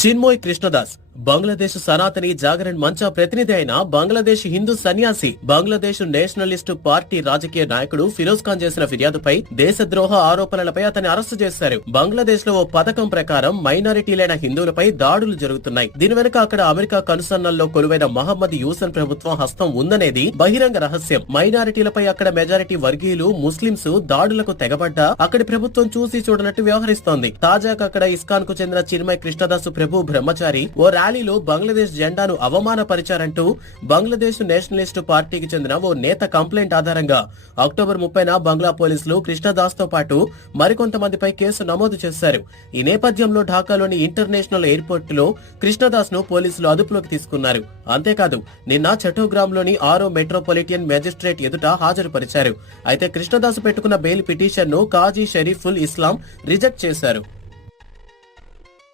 చిన్మోయ్ కృష్ణదాస్ బంగ్లాదేశ్ సనాతని జాగరణ్ మంచ ప్రతినిధి అయిన బంగ్లాదేశ్ హిందూ సన్యాసి, బంగ్లాదేశ్ నేషనలిస్టు పార్టీ రాజకీయ నాయకుడు ఫిరోజ్ ఖాన్ చేసిన ఫిర్యాదుపై దేశద్రోహ ఆరోపణలపై అతన్ని అరెస్టు చేశారు. బంగ్లాదేశ్ లో ఓ పథకం ప్రకారం మైనారిటీలైన హిందువులపై దాడులు జరుగుతున్నాయి. దీని వెనుక అక్కడ అమెరికా కనుసన్నల్లో కొలువైన మహమ్మద్ యూసన్ ప్రభుత్వం హస్తం ఉందనేది బహిరంగ రహస్యం. మైనారిటీలపై అక్కడ మెజారిటీ వర్గీయులు ముస్లింస్ దాడులకు తెగబడ్డా అక్కడి ప్రభుత్వం చూసి చూడనట్టు వ్యవహరిస్తోంది. తాజాగా అక్కడ ఇస్కాన్ కు చెందిన చిన్మయ్ కృష్ణదాస్ ప్రభు బ్రహ్మచారి ఓ ర్యాలీలో బంగ్లాదేశ్ జెండాను అవమానపరిచారంటూ బంగ్లాదేశ్ నేషనలిస్టు పార్టీకి చెందిన ఓ నేత కంప్లైంట్ ఆధారంగా అక్టోబర్ 30న బంగ్లా పోలీసులు కృష్ణదాస్ తో పాటు మరికొంతమందిపై కేసు నమోదు చేశారు. ఈ నేపథ్యంలో ఢాకాలోని ఇంటర్నేషనల్ ఎయిర్పోర్ట్ లో కృష్ణదాస్ ను పోలీసులు అదుపులోకి తీసుకున్నారు. అంతేకాదు నిన్న చటోగ్రామ్ లోని 6వ మెట్రోపాలిటన్ మేజిస్ట్రేట్ ఎదుట హాజరుపరిచారు. అయితే కృష్ణదాస్ పెట్టుకున్న బెయిల్ పిటిషన్ ను కాజీ షరీఫుల్ ఇస్లాం రిజెక్ట్ చేశారు.